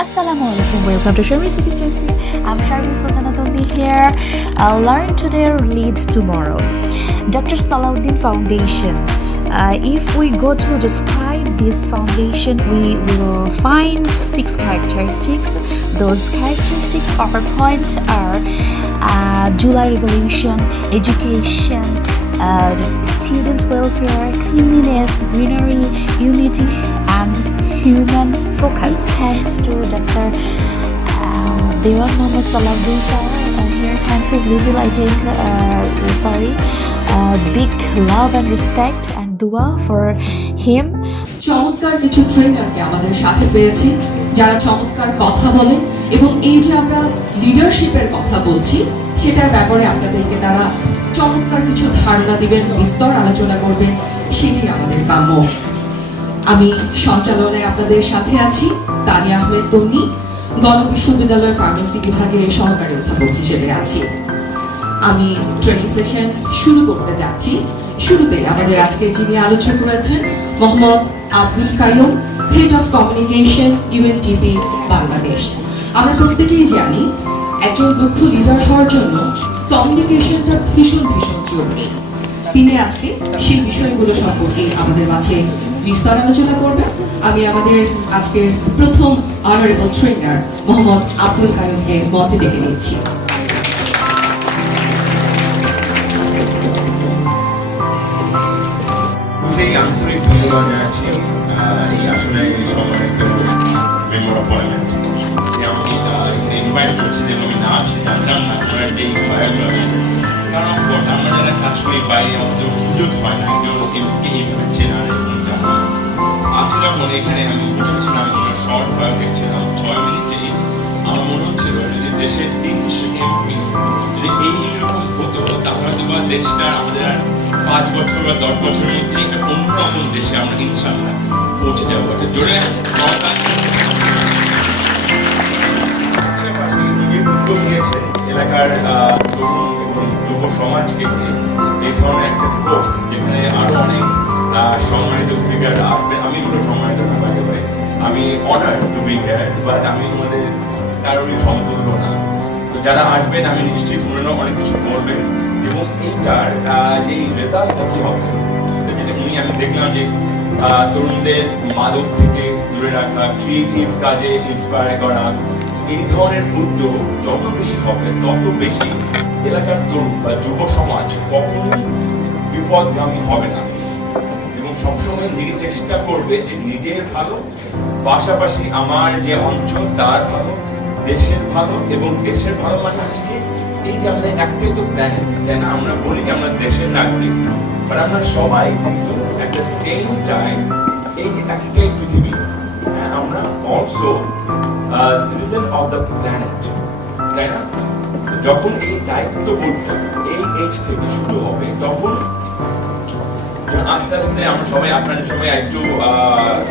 Assalamualaikum. Welcome to Sharmi Stacy. I'm Sharmi Sultanatullah here. Learn today, lead tomorrow. Dr. Salahuddin Foundation. If we go to describe this foundation, we will find 6 characteristics. Those characteristics or points are July Revolution, education, student welfare, cleanliness, greenery, unity, and human focus. Thanks to Dr. Dewan Mohammad Salahuddin sir. Here, thanks is little, I think. Big love and respect and dua for him. চমৎকার কিছু ট্রেনারকে আমাদের সাথে পেয়েছি যারা চমৎকার কথা বলেন এবং এই যে আমরা লিডারশিপের কথা বলছি সেটার ব্যাপারে আপনাদেরকে তারা চমৎকার কিছু ধারণা দিবেন, বিস্তর আলোচনা করবেন, সেটি আমাদের কাম্য। আমি সঞ্চালনায় আপনাদের সাথে আছি তানিয়া আহমেদ তন্নি, গণবিশ্ববিদ্যালয়ের ফার্মেসি বিভাগে সহকারী অধ্যাপক হিসেবে আছি। আমি ট্রেনিং সেশন শুরু করতে যাচ্ছি। শুরুতেই আমাদের আজকে যিনি আলোচনা করেছেন Mohammad Abdul Qayyum, head of communication UNDP Bangladesh. আমরা প্রত্যেকেই জানি একজন দক্ষ লিডার হওয়ার জন্য কমিউনিকেশনটা ভীষণ জরুরি। তিনি আজকে সেই বিষয়গুলো সম্পর্কে আমাদের মাঝে বিস্তার আলোচনা করবেন। আমি আমাদের আজকের প্রথম অনারেবল ট্রেনার মোহাম্মদ আব্দুল কাইয়ুমকে মঞ্চে ডেকে নিচ্ছি। আন্তরিক ধন্যবাদ জানাচ্ছি এই আসলে এই সম্মানিত মেম্বার অফ পার্লামেন্ট যে আমাকে এখানে ইনভাইট করেছেন এবং আমি না আসতে জানতাম না ওনার যে বায়োগ্রাফি। কারণ অফকোর্স আমরা যারা কাজ করি বাইরে আমাদের সুযোগ হয় না কেউ এমপিকে এইভাবে চেনার এবং জানা। আজকে যখন এখানে আমি বসেছিলাম ওনার শর্ট বায়ো দেখছিলাম 6 মিনিটেই আমার মনে হচ্ছিল যদি দেশের 300 এমপি যদি এইরকম হতো তাহলে হয়তো বা দেশটা আমাদের আর 5 বছর বা 10 বছরের মধ্যে একটা অন্যরকম দেশে আমরা ইনশাআল্লাহ পৌঁছে যাবো। জোরে উদ্যোগ নিয়েছেন এলাকার তরুণ এবং যুব সমাজকে নিয়ে এই ধরনের একটা কোর্স যেখানে আরো অনেক সম্মানিত স্পিকার আসবেন। আমি কোনো সম্মানিত না, বাই দ্য ওয়ে আমি honour to be here, but আমি আমাদের কারোরই সমতুল্য না। তো যারা আসবেন আমি নিশ্চিত ওনারা অনেক কিছু বলবেন এবং এইটার যে রেজাল্টটা কি হবে সেটা যেটা আমি দেখলাম যে তরুণদের মাদক থেকে দূরে রাখা, ক্রিয়েটিভ কাজে ইন্সপায়ার করা, এই ধরনের উদ্যোগ যত বেশি হবে তত বেশি এলাকার তরুণ বা যুব সমাজ কখনোই বিপদগামী হবে না এবং সবসময় নিজে চেষ্টা করবে যে নিজের ভালো পাশাপাশি আমার যে অঞ্চল তার ভালো, দেশের ভালো। এবং দেশের ভালো মানে হচ্ছে কি এই যে আমাদের একটাই তো প্ল্যানেট, তাই না? আমরা বলি যে আমরা দেশের নাগরিক, বাট আমরা সবাই কিন্তু at the same time এই যে একটাই পৃথিবী, আমরা also citizen of the planet, তাই না? যখন এই দায়িত্ববোধটা এই এজ থেকে শুরু হবে তখন আস্তে আস্তে আমরা সবাই আপনাদের সবাই একটু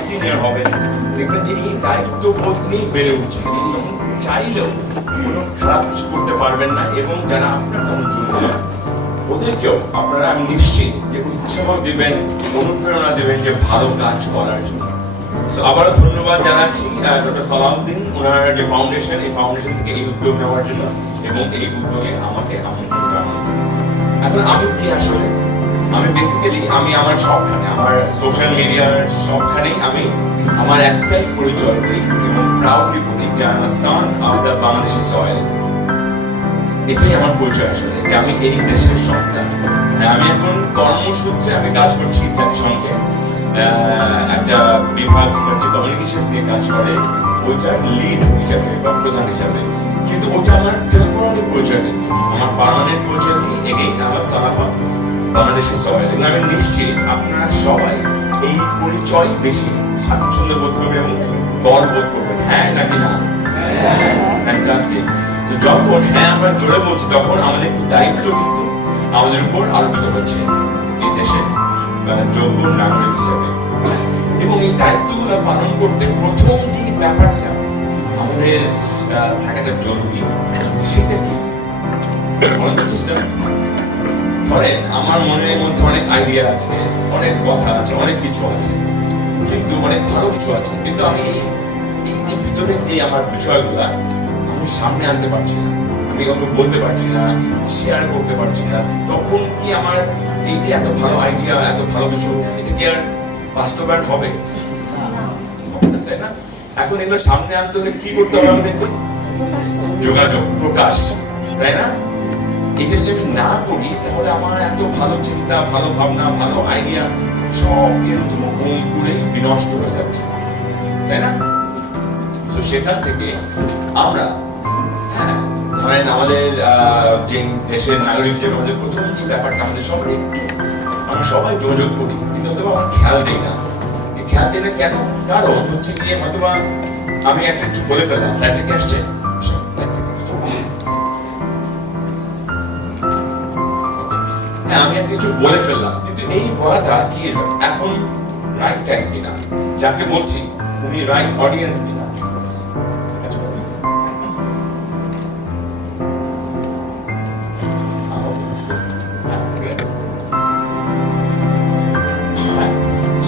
সিনিয়র হবেন, দেখবেন যে এই দায়িত্ববোধ নিয়ে বেড়ে উঠছে এবং যখন চাইলেও কোনো খারাপ কিছু করতে পারবেন না। এবং যারা আপনার তখন জুনিয়র ওদেরকেও আপনারা আমি নিশ্চিত যে উৎসাহ দিবেন, অনুপ্রেরণা দেবেন যে ভালো কাজ করার জন্য। সো আবারও ধন্যবাদ জানাচ্ছি ডক্টর সালাহুদ্দিন ওনার যে ফাউন্ডেশন, এই ফাউন্ডেশন থেকে এই উদ্যোগ নেওয়ার জন্য এবং এই উদ্যোগে আমাকে আমন্ত্রণ জানানোর জন্য। এখন আমি কি আসলে আমি বেসিক্যালি আমি আমার সবখানে আমার সোশ্যাল মিডিয়ার সবখানেই আমি আমার একটাই পরিচয় দিই এবং প্রাউডলি বলি যে I am a son of the Bangladeshi soil. এটাই আমার পরিচয় আসলে যে আমি এই দেশের সন্তান। আমি এখন কর্মসূত্রে আমি কাজ করছি জাতিসংঘে একটা বিভাগ হচ্ছে কমিউনিকেশন নিয়ে কাজ করে, ওইটার লিড হিসাবে বা প্রধান হিসাবে। কিন্তু ওটা আমার টেম্পোরারি পরিচয় নেই, আমার পার্মানেন্ট পরিচয় কি এগেইন আমার সালাফা বাংলাদেশের সয়েল। এবং আমি নিশ্চিত আপনারা সবাই এই পরিচয় বেশি স্বাচ্ছন্দ্য বোধ করবে এবং গর্ব বোধ করবেন, হ্যাঁ নাকি না? ফ্যান্টাস্টিক। তো যখন হ্যাঁ আমরা জোরে বলছি তখন আমাদের একটু দায়িত্ব কিন্তু আমাদের উপর আরোপিত হচ্ছে এই দেশের যোগ্য নাগরিক হিসাবে। এবং এই দায়িত্বগুলো পালন করতে প্রথম যে ব্যাপারটা আমাদের থাকাটা জরুরি সেটা কি ধরেন আমার মনের মধ্যে অনেক আইডিয়া আছে, অনেক কথা আছে, অনেক কিছু আছে, কিন্তু অনেক ভালো কিছু আছে, কিন্তু আমি এই যে ভিতরে যে আমার বিষয়গুলা আমি সামনে আনতে পারছি না, আমি কাউকে বলতে পারছি না, শেয়ার করতে পারছি না, তখন কি আমার এই যে এত ভালো আইডিয়া, এত ভালো কিছু, এটা কি আর বাস্তবায়ন হবে? তাই না? এখন এগুলো সামনে আনতে হলে কি করতে হবে আমাদেরকে? যোগাযোগ, প্রকাশ, তাই না? এটা যদি আমি না করি তাহলে আমার এত ভালো চিন্তা, ভালো ভাবনা, ভালো আইডিয়া সব কিন্তু অঙ্কুরে বিনষ্ট হয়ে যাচ্ছে, তাই না? তো সেখান থেকে আমরা ধরেন আমাদের যে দেশের নাগরিক হিসেবে আমাদের প্রথম যে ব্যাপারটা, আমাদের সবাই একটু আমরা সবাই যোগাযোগ করি, কিন্তু হয়তো আমরা খেয়াল দিই না। খেয়াল দিই না কেন? কারণ হচ্ছে গিয়ে হয়তো আমি একটা কিছু বলে ফেললাম, ফ্ল্যাটে কি আসছে, আমি একটা কিছু বলে ফেললাম, কিন্তু এই বলাটা কি এখন রাইট টাইম কিনা, যাকে বলছি উনি রাইট অডিয়েন্স কিনা।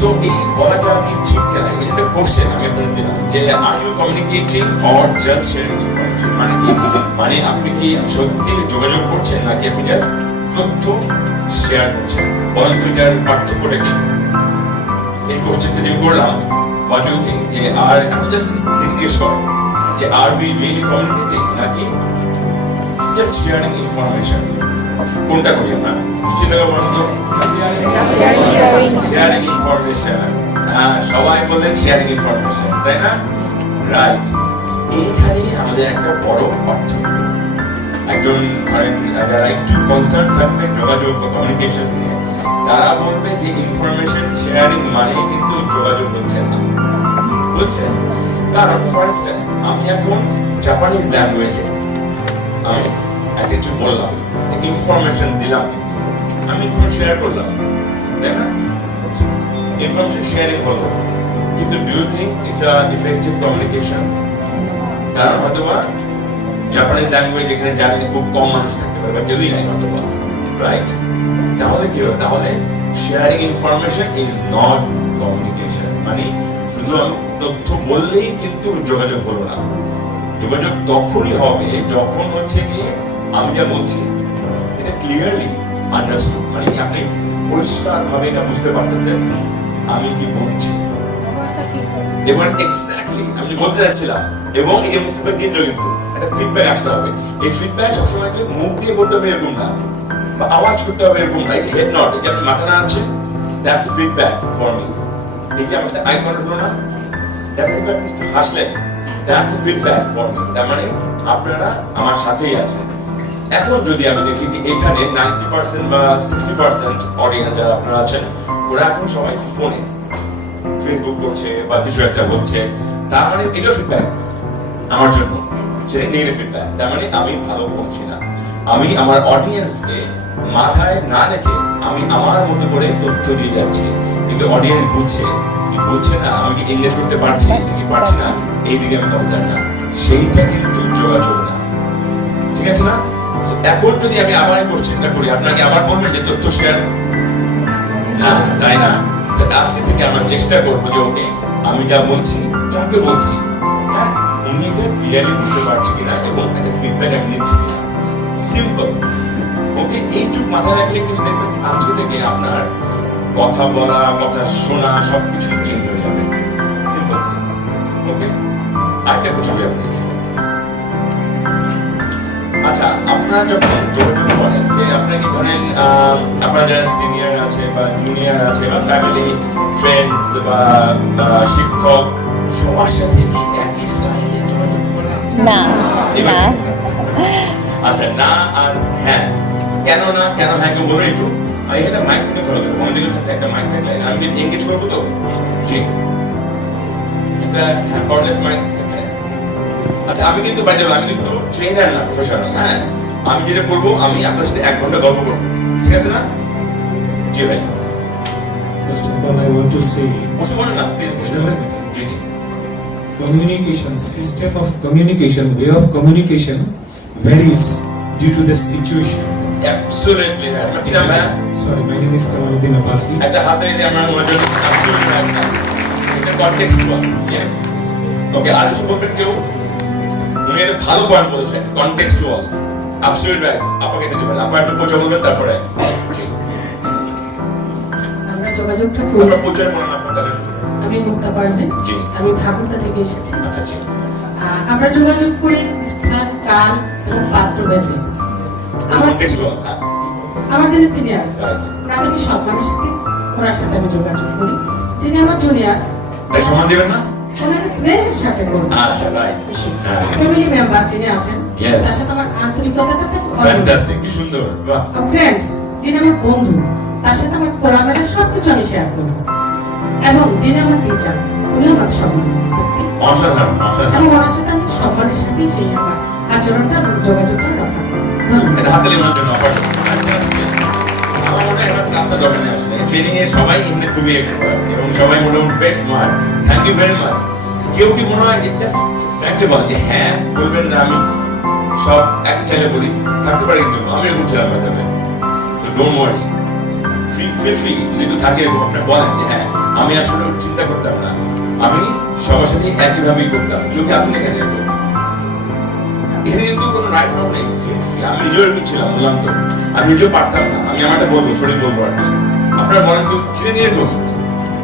So এই বলাটা কি ঠিক না, এটা একটা কোশ্চেন আমি আপনাদের দিলাম যে are you communicating or just sharing information, মানে কি, মানে আপনি কি সত্যি যোগাযোগ করছেন নাকি আপনি জাস্ট তথ্য শেয়ার করছেন? বলেন তো এটার পার্থক্যটা কি? এই কোশ্চেনটা আমি করলাম, হোয়াট ডু ইউ থিংক, যে আর আমি জাস্ট জিজ্ঞেস করো যে আর উই রিয়েলি কমিউনিকেটিং নাকি জাস্ট শেয়ারিং ইনফরমেশন? কোনটা করি আমরা? চিন্তা করবেন তো, শেয়ারিং ইনফরমেশন। সবাই বললেন শেয়ারিং ইনফরমেশন, তাই না? রাইট। এইখানেই আমাদের একটা বড় পার্থক্য। একজন ধরেন যারা একটু কনসার্ন থাকবে যোগাযোগ বা কমিউনিকেশন নিয়ে, তারা বলবে যে ইনফরমেশন শেয়ারিং মানে কিন্তু যোগাযোগ হচ্ছে না, বুঝছে? কারণ ফর ইনস্ট্যান্স আমি এখন জাপানিজ ল্যাঙ্গুয়েজে আমি একটা কিছু বললাম, ইনফরমেশন দিলাম, কিন্তু আমি ইনফরমেশন শেয়ার করলাম, তাই না? ইনফরমেশন শেয়ারিং হলো, কিন্তু do you think it's a effective communication? কারণ হয়তো জাপানিজ ল্যাঙ্গুয়েজ এখানে জানে খুব কম মানুষ থাকতে পারে বা কেউই নাই হয়তো, রাইট? তাহলে কি হবে? তাহলে sharing information is not communication. মানে শুধু আমি তথ্য বললেই কিন্তু যোগাযোগ হলো না। যোগাযোগ তখনই হবে যখন হচ্ছে গিয়ে আমি যা বলছি এটা ক্লিয়ারলি আন্ডারস্টুড, মানে আপনি পরিষ্কার ভাবে এটা বুঝতে পারতেছেন আমি কি বলছি, এবং এক্স্যাক্টলি আমি বলতে যাচ্ছিলাম, এবং এই ফিডব্যাক দিয়ে কিন্তু একটা ফিডব্যাক আসতে হবে। এই ফিডব্যাক সবসময় মুখ দিয়ে বলতে হবে এরকম না, বা আওয়াজ করতে হবে এরকম না। এই হেড নট, এটা আপনি মাথা না আছে, দ্যাটস ফিডব্যাক ফর মি। এই যে আমার সাথে আই কন্ট্যাক্ট হলো না, দ্যাটস ফিডব্যাক। হাসলেন, দ্যাটস ফিডব্যাক ফর মি। তার মানে আপনারা আমার সাথেই আছেন। এখন যদি আমি দেখি যে এখানে 90% বা 60% অডিয়েন্স যারা আপনারা আছেন, ওরা এখন সবাই ফোনে ফেসবুক করছে বা কিছু একটা হচ্ছে, তার মানে এটাও ফিডব্যাক আমার জন্য, সেটা নেগেটিভ ফিডব্যাক। তার মানে আমি ভালো বলছি না। আমি আমার অডিয়েন্সকে মাথায় না রেখে আমি আমার মতো করে তথ্য দিয়ে যাচ্ছি, কিন্তু অডিয়েন্স বুঝছে কি বুঝছে না, আমি কি এনগেজ করতে পারছি কি পারছি না, এই দিকে আমি কনসার্ন না, সেইটা কিন্তু যোগাযোগ না। ঠিক আছে না? এখন যদি আমি আবার এই কোশ্চেনটা করি, আপনাকে আবার বলবেন যে তথ্য শেয়ার না, তাই না? আজকে থেকে আমরা চেষ্টা করবো যে ওকে আমি যা বলছি, যাকে বলছি, হ্যাঁ উনি এটা ক্লিয়ারলি বুঝতে পারছি কিনা এবং একটা ফিডব্যাক আমি নিচ্ছি কিনা। সিম্পল। ওকে, এইটুকু মাথায় রাখলে কিন্তু দেখবেন আজকে থেকে আপনার কথা বলা, কথা শোনা সবকিছু চেঞ্জ হয়ে যাবে। Simple thing. ওকে, আরেকটা প্রশ্ন করি আপনাকে। আচ্ছা, আপনারা যখন যোগাযোগ করেন, যে আপনাকে ধরেন আপনার যারা সিনিয়র আছে বা জুনিয়র আছে বা ফ্যামিলি ফ্রেন্ডস বা শিক্ষক, সবার সাথে কি একই স্টাইলে যোগাযোগ করেন? না, এবার না। আচ্ছা, না আর হ্যাঁ। কেন না, কেন হ্যাঁ কেউ বলবেন একটু? এখানে মাইক থেকে ভালো, হোম দিকে থাকলে একটা মাইক থাকলে আমি এনগেজ করবো তো। জি, একটা হ্যাঁ কর্ডলেস মাইক থাকলে। আচ্ছা, আমি কিন্তু বাইরে আমি কিন্তু ট্রেনার না, প্রফেশনাল। হ্যাঁ, আমি যেটা করবো, আমি আপনার সাথে 1 ঘন্টা গল্প করবো, ঠিক আছে না? জি ভাই। First of all, I want to say বসে বলেন না, প্লিজ বসে Listen. G G. communication, system of communication, way of communication varies due to the situation. Absolutely right. আপনার কি নাম ভাই? Sorry, my name is Kamaluddin Abbasi. একটা হাতে দিয়ে আমরা বলছি অ্যাবসলিউটলি রাইট। এটা কনটেক্সচুয়াল। ইয়েস। ওকে, আর কিছু বলবেন কেউ? উনি একটা ভালো পয়েন্ট বলেছেন, কনটেক্সচুয়াল, অ্যাবসলিউট রাইট। আপনাকে এটা দিবেন, আপনার একটু পরিচয় বলবেন, তারপরে জি আমরা যোগাযোগটা করি। আপনার পরিচয় বলেন আপনার কাছে। আমি মুক্তা পারবেন, জি। আমি ভাগুরতা থেকে এসেছি। আচ্ছা জি, আমরা যোগাযোগ করি স্থান, কাল এবং পাত্র ভেদে। কনটেক্সচুয়াল, হ্যাঁ আমার যিনি সিনিয়র, রাইট। ওনাকে আমি সম্মানের সাথে ওনার সাথে আমি যোগাযোগ করি। যিনি আমার জুনিয়র, তাই সম্মান দিবেন না? ওনাকে স্নেহের সাথে করবো। আচ্ছা রাইট, হ্যাঁ ফ্যামিলি মেম্বার যিনি আছেন, Yes. তার সাথে আমার আন্তরিকতাটা থাকে। ফ্যান্টাস্টিক, কি সুন্দর, বাহ। ফ্রেন্ড যিনি আমার বন্ধু, তার সাথে আমার খোলামেলা সবকিছু আমি শেয়ার করি। এবং যিনি আমার টিচার, উনি আমার সম্মান ব্যক্তি। অসাধারণ, অসাধারণ। এবং ওনার সাথে আমি সম্মানের সাথেই সেই আমার আচরণটা এবং যোগাযোগটা রক্ষা করি। ধন্যবাদ। এটা হাততালি ওনার জন্য অপার। আমার মনে হয় এবার ক্লাসটা দরকার নেই আসলে। ট্রেনিং এ সবাই হিন্দি খুবই এক্সপার্ট এবং সবাই মোটামুটি বেশ smart. Thank you very much. কেউ কি মনে হয় জাস্ট ফ্র্যাঙ্কলি বলেন যে হ্যাঁ বলবেন না, আমি সব একই চাইলে বলি, থাকতে পারে কিন্তু আমি এরকম ছিলাম ম্যাডামে। So don't worry, feel free যদি একটু থাকে এরকম আপনার বলেন যে হ্যাঁ আমি আসলে চিন্তা করতাম না, আমি সবার সাথে একইভাবেই করতাম। কেউ কি আছেন এখানে এরকম? এখানে কিন্তু কোনো রাইট রং নেই, ফিল ফ্রি। আমি নিজেও এরকম ছিলাম, বললাম তো আমি নিজেও পারতাম না, আমি আমারটা বলবো, সরি বলবো আর কি। আপনারা বলেন কেউ ছিলেন এরকম?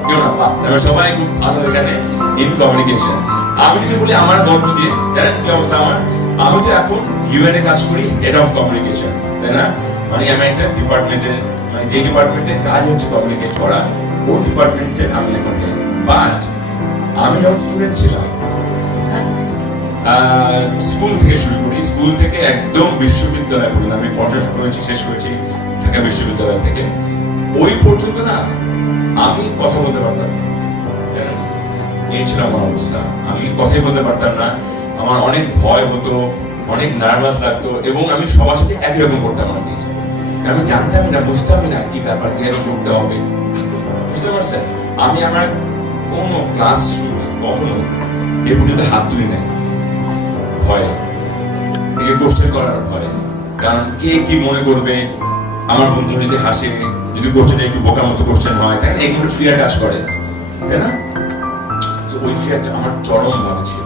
কেউ না, বাহ, আমরা সবাই খুব ভালো এখানে ইন কমিউনিকেশন। আমি যদি বলি আমার গল্প দিয়ে, জানেন কি অবস্থা আমার? আমি তো এখন ইউএনএ কাজ করি, হেড অফ কমিউনিকেশন, তাই না? মানে আমি একটা ডিপার্টমেন্টের, মানে যে ডিপার্টমেন্টের কাজ হচ্ছে কমিউনিকেট করা, ওই ডিপার্টমেন্টের আমি এখন হেড। বাট আমি যখন স্টুডেন্ট ছিলাম, স্কুল থেকে শুরু করি, স্কুল থেকে একদম বিশ্ববিদ্যালয় পর্যন্ত আমি পড়াশোনা করেছি, শেষ করেছি ঢাকা বিশ্ববিদ্যালয় থেকে। ওই পর্যন্ত না আমি কথা বলতে পারতাম না, জানেন? এই ছিল আমার অবস্থা। আমি কথাই বলতে পারতাম না, আমার অনেক ভয় হতো, অনেক নার্ভাস লাগতো এবং আমি সবার সাথে একই রকম করতাম আর কি। আমি জানতামই না, বুঝতামই না কি ব্যাপার, কি এরকম করতে হবে, বুঝতে পারছেন? আমি আমার কোনো ক্লাস শুরু কখনো এ পর্যন্ত হাত তুলি নাই, ভয়, একে কোশ্চেন করার ভয়। কারণ কে কি মনে করবে, আমার বন্ধু যদি হাসে, যদি কোশ্চেন একটু বোকার মতো কোশ্চেন হয়, তাহলে এগুলো ফিয়ার কাজ করে, তাই না? তো ওই ফিয়ারটা আমার চরম ভাবে ছিল,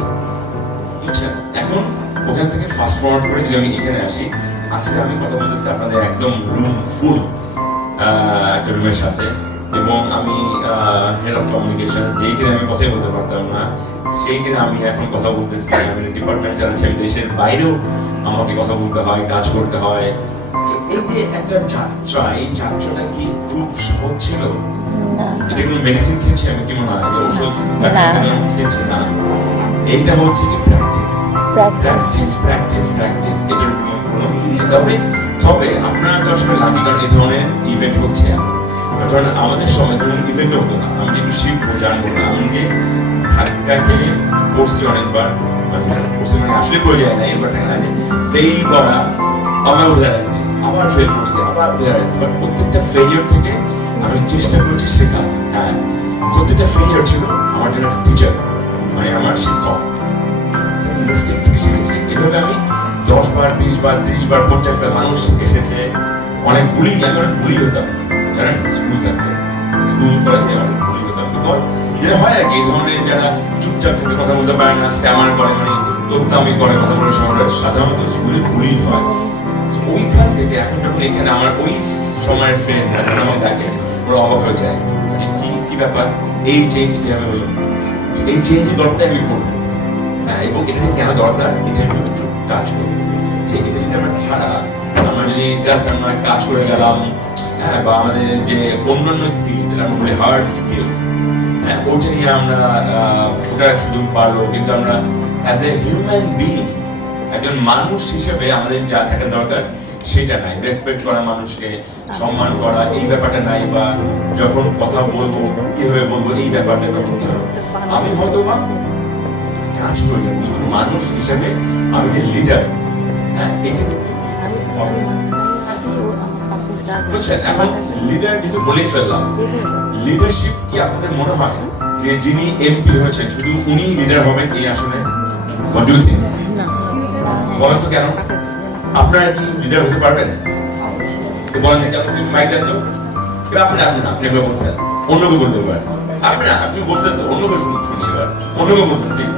বুঝছেন? এখন ওখান থেকে ফাস্ট ফরওয়ার্ড করে যদি আমি এখানে আসি, আজকে আমি কথা বলতেছি আপনাদের একদম রুম ফুল একটা রুমের সাথে, এবং আমি হেড অফ কমিউনিকেশন, যেই কিনা আমি কথাই বলতে পারতাম না, সেই কিনা আমি এখন কথা বলতেছি। আমি ডিপার্টমেন্ট চালাচ্ছি, আমি দেশের বাইরেও আমাকে কথা বলতে হয়, কাজ করতে হয়। এই যে একটা যাত্রা, এই যাত্রাটা কি খুব সহজ ছিল? এটা কোনো মেডিসিন খেয়েছি আমি, কি মনে হয় ওষুধ খেয়েছি না? এইটা হচ্ছে কি প্র্যাকটিস, প্র্যাকটিস, প্র্যাকটিস, প্র্যাকটিস। এটার কোনো তবে আপনারা তো আসলে লাকি, কারণ এই ধরনের ইভেন্ট হচ্ছে এখন। ধরেন আমাদের সময় ধরুন ইভেন্ট হতো না, আমি যেটু শিখবো জানবো না, আমি যে ধাক্কা খেয়ে পড়ছি অনেকবার, মানে পড়ছি মানে আসলে করে যায় না, এবার ফেইল করা, আবার উঠে দাঁড়াইছি, আবার ফেল করছি, আবার উঠে দাঁড়াইছি। বাট প্রত্যেকটা ফেলিওর থেকে আমি চেষ্টা করেছি শেখা। হ্যাঁ, প্রত্যেকটা ফেলিওর ছিল আমার জন্য একটা টিচার, মানে আমার শিক্ষক। মিস্টেক থেকে শিখেছি। এভাবে আমি 10 বার, 20 বার, 30 বার, 50 বার মানুষ এসেছে, অনেক আমি অনেক বুলি হতাম, জানেন? স্কুল থাকতে, স্কুল কলেজে অনেক বুলি হতাম। বিকজ যেটা হয় আর কি, এই ধরনের যারা চুপচাপ থেকে কথা বলতে পারে না, স্ট্যামার করে, মানে তোপনামি করে কথা বলার সময়, সাধারণত স্কুলে বুলি হয়। ওইখান থেকে এখন যখন এখানে আমার ওই সময়ের ফ্রেন্ডরা যখন আমাকে ডাকে, ওরা অবাক হয়ে যায় যে কি ব্যাপার, এই চেঞ্জ কিভাবে হলো। এই চেঞ্জের গল্পটা আমি বলবো, হ্যাঁ, এবং এটা কেন দরকার, এটা নিয়ে একটু কাজ করবো। যে এটা যদি আমরা ছাড়া, আমরা যদি জাস্ট আমরা কাজ করে গেলাম, হ্যাঁ, বা আমাদের যে অন্যান্য স্কিল, যেটা আমরা বলি হার্ড স্কিল, হ্যাঁ, ওটা নিয়ে আমরা ওটা শুধু পারবো, কিন্তু আমরা অ্যাজ এ হিউম্যান বিং, একজন মানুষ হিসেবে আমাদের যা থাকা দরকার সেটা নাই। রেসপেক্ট করা, মানুষকে সম্মান করা, এই ব্যাপারটা নাই। বা যখন কথা বলবো কিভাবে বলবো, এই ব্যাপারটা তখন কি হলো, আমি হয়তো বা কাজ করি, কিন্তু মানুষ হিসেবে আমি যে লিডার, হ্যাঁ, এটা বুঝছেন? এখন লিডার যেহেতু বলেই ফেললাম, লিডারশিপ কি আপনাদের মনে হয় যে যিনি এমপি হয়েছেন শুধু উনি লিডার হবেন এই আসনে? What do you think? বলেন তো কেন? আপনারা কি লিডার হতে পারবেন? বলেন যে আপনি মাইক দেন তো, আপনি একবার বলছেন, অন্য কেউ বলতে পারেন। আপনি বলছেন তো, অন্য কেউ শুনি এবার, অন্য কেউ বলবেন প্লিজ।